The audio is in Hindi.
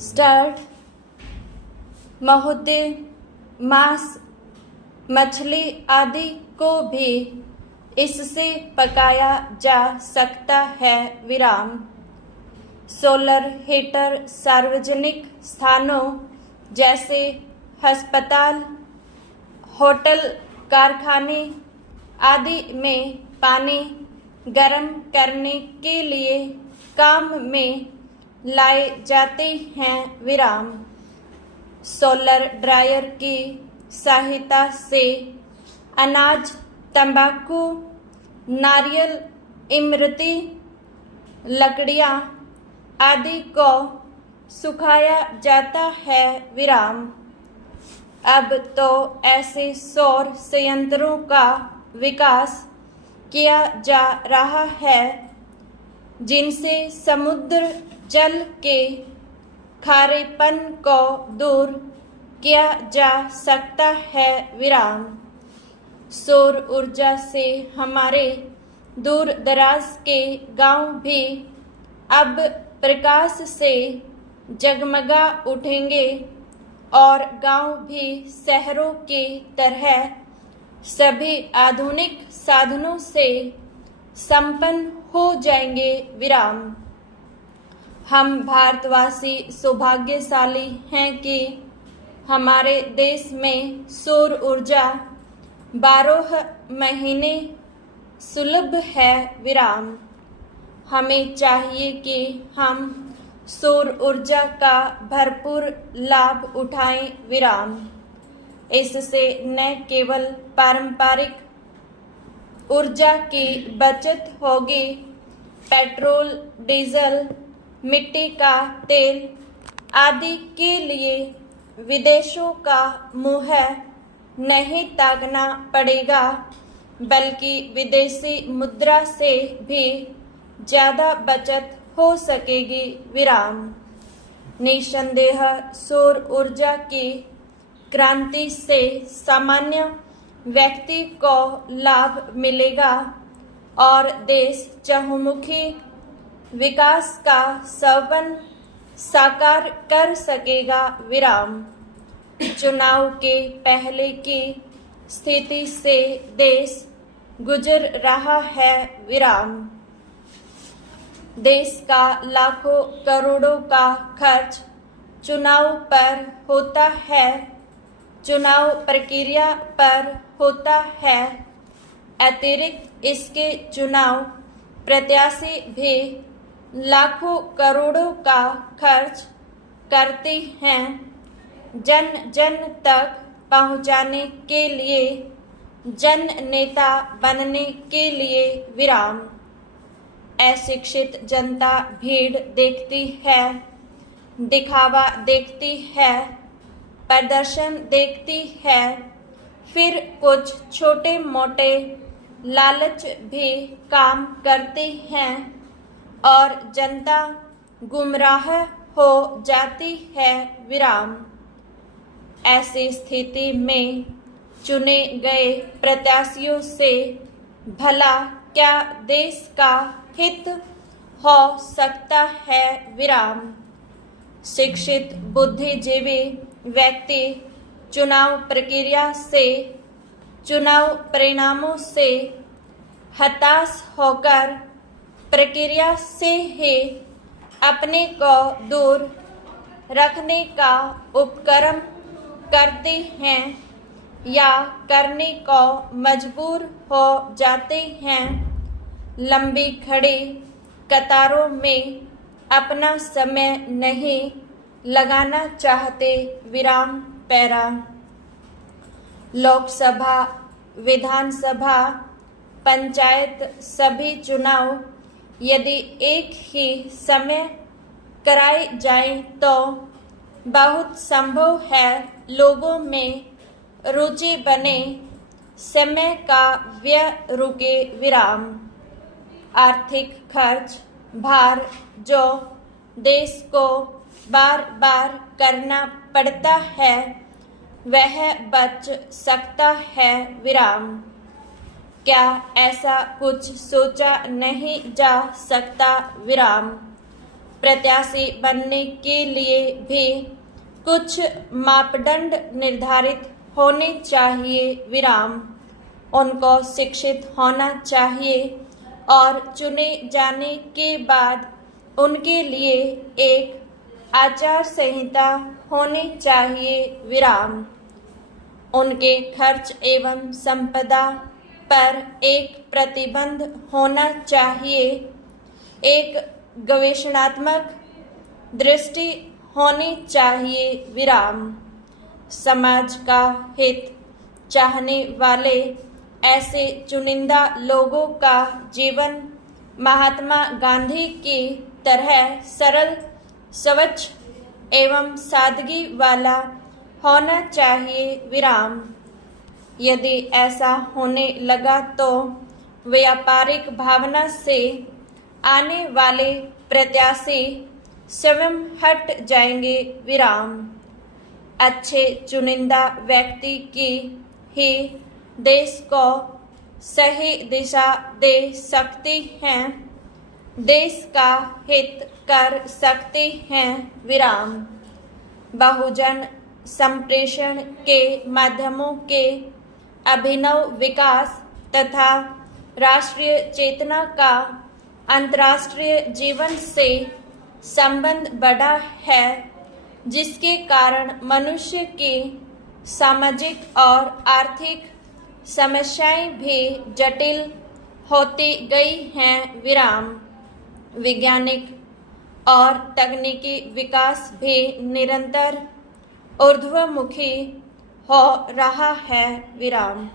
स्टार्ट। महोदय, मांस, मछली आदि को भी इससे पकाया जा सकता है। विराम। सोलर हीटर सार्वजनिक स्थानों जैसे अस्पताल, होटल, कारखाने आदि में पानी गर्म करने के लिए काम में लाए जाते हैं। विराम। सोलर ड्रायर की सहायता से अनाज, तंबाकू, नारियल, इमरती लकड़ियां आदि को सुखाया जाता है। विराम। अब तो ऐसे सौर संयंत्रों का विकास किया जा रहा है जिनसे समुद्र जल के खारेपन को दूर किया जा सकता है। विराम। सौर ऊर्जा से हमारे दूर दराज के गांव भी अब प्रकाश से जगमगा उठेंगे और गांव भी शहरों की तरह सभी आधुनिक साधनों से संपन्न हो जाएंगे। विराम। हम भारतवासी सौभाग्यशाली हैं कि हमारे देश में सौर ऊर्जा 12 महीने सुलभ है। विराम। हमें चाहिए कि हम सौर ऊर्जा का भरपूर लाभ उठाएं। विराम। इससे न केवल पारंपरिक ऊर्जा की बचत होगी, पेट्रोल, डीजल, मिट्टी का तेल आदि के लिए विदेशों का मुंह नहीं ताकना पड़ेगा, बल्कि विदेशी मुद्रा से भी ज़्यादा बचत हो सकेगी। विराम। निसंदेह सौर ऊर्जा की क्रांति से सामान्य व्यक्ति को लाभ मिलेगा और देश चहुमुखी विकास का सपना साकार कर सकेगा। विराम। चुनाव के पहले की स्थिति से देश गुजर रहा है। विराम। देश का लाखों करोड़ों का खर्च चुनाव पर होता है, चुनाव प्रक्रिया पर होता है। अतिरिक्त इसके चुनाव प्रत्याशी भी लाखों करोड़ों का खर्च करते हैं जन जन तक पहुंचाने के लिए, जन नेता बनने के लिए। विराम। अशिक्षित जनता भीड़ देखती है, दिखावा देखती है, प्रदर्शन देखती है, फिर कुछ छोटे मोटे लालच भी काम करते हैं और जनता गुमराह हो जाती है। विराम। ऐसी स्थिति में चुने गए प्रत्याशियों से भला क्या देश का हित हो सकता है। विराम। शिक्षित बुद्धिजीवी व्यक्ति चुनाव प्रक्रिया से, चुनाव परिणामों से हताश होकर प्रक्रिया से ही अपने को दूर रखने का उपक्रम करते हैं या करने को मजबूर हो जाते हैं। लंबी खड़ी कतारों में अपना समय नहीं लगाना चाहते। विराम। पैरा। लोकसभा, विधानसभा, पंचायत सभी चुनाव यदि एक ही समय कराए जाएं तो बहुत संभव है लोगों में रुचि बने, समय का व्यय रुके। विराम। आर्थिक खर्च भार जो देश को बार बार करना पड़ता है वह बच सकता है। विराम। क्या ऐसा कुछ सोचा नहीं जा सकता। विराम। प्रत्याशी बनने के लिए भी कुछ मापदंड निर्धारित होने चाहिए विराम। उनको शिक्षित होना चाहिए और चुने जाने के बाद उनके लिए एक आचार संहिता होनी चाहिए विराम। उनके खर्च एवं संपदा पर एक प्रतिबंध होना चाहिए। एक गवेषणात्मक दृष्टि होनी चाहिए विराम। समाज का हित चाहने वाले ऐसे चुनिंदा लोगों का जीवन महात्मा गांधी की तरह सरल, स्वच्छ एवं सादगी वाला होना चाहिए विराम। यदि ऐसा होने लगा तो व्यापारिक भावना से आने वाले प्रत्याशी स्वयं हट जाएंगे विराम। अच्छे चुनिंदा व्यक्ति की ही देश को सही दिशा दे सकती हैं, देश का हित कर सकते हैं विराम। बहुजन संप्रेषण के माध्यमों के अभिनव विकास तथा राष्ट्रीय चेतना का अंतर्राष्ट्रीय जीवन से संबंध बढ़ा है, जिसके कारण मनुष्य की सामाजिक और आर्थिक समस्याएं भी जटिल होती गई हैं विराम। वैज्ञानिक और तकनीकी विकास भी निरंतर ऊर्ध्वमुखी हो रहा है विराम।